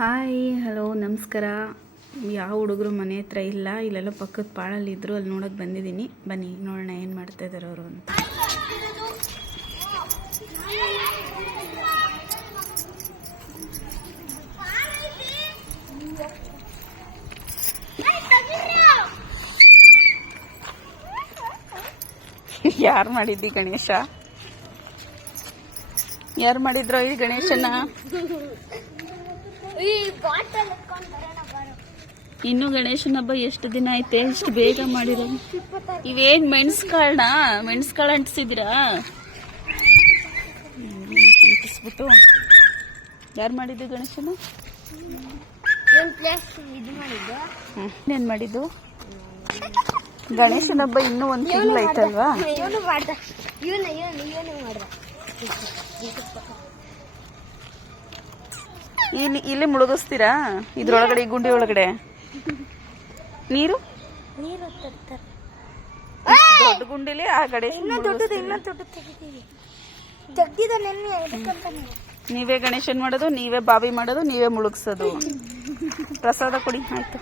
Hi, hello, ನಮಸ್ಕಾರ. ಯಾವ ಹುಡುಗರು ಮನೆ ಹತ್ರ ಇಲ್ಲ, ಇಲ್ಲೆಲ್ಲ ಪಕ್ಕದ ಪಾಳಲ್ಲಿ ಇದ್ರು ಅಲ್ಲಿ ನೋಡೋಕೆ ಬಂದಿದ್ದೀನಿ. ಬನ್ನಿ, ನೋಡೋಣ ಏನು ಮಾಡ್ತಾ ಇದ್ದಾರೆ ಅವರು ಅಂತ. ಯಾರು ಮಾಡಿದ್ದಿ ಗಣೇಶ? ಯಾರು ಮಾಡಿದ್ರು ಈ ಗಣೇಶನ? ಇನ್ನು ಗಣೇಶನ ಹಬ್ಬ ಎಷ್ಟು ದಿನ ಐತೆ? ಎಷ್ಟು ಬೇಗ ಮಾಡಿರೋ? ಇವೇನ್ ಮೆಣಸ್ಕಾಳನ್ನ ಮೆಣಸ್ಕಾಳು ಅಂಟಿಸಿದಿರಾ ಅಂಟಿಸ್ಬಿಟ್ಟು. ಯಾರು ಮಾಡಿದ್ದು ಗಣೇಶನ? ಏನ್ ಮಾಡಿದ್ದು? ಗಣೇಶನ ಹಬ್ಬ ಇನ್ನೂ ಒಂದು ತಿಂಗಳು ಐತಲ್ವಾ ಇವನು ಮಾಡ್ದ ಇವನು ಇವನು ಇವನು ಮಾಡ್ದ ಇಲ್ಲಿ ಇಲ್ಲಿ ಮುಳುಗಿಸ್ತೀರಾ? ಇದ್ರೊಳಗಡೆ ಈ ಗುಂಡಿ ಒಳಗಡೆ ನೀರು? ನೀರು ದೊಡ್ಡ ಗುಂಡಿಲಿ ಆ ಕಡೆ ನೀವೇ ಗಣೇಶನ್ ಮಾಡೋದು ನೀವೇ ಬಾವಿ ಮಾಡೋದು ನೀವೇ ಮುಳುಗ್ಸೋದು. ಪ್ರಸಾದ ಕೊಡಿ ಆಯ್ತು.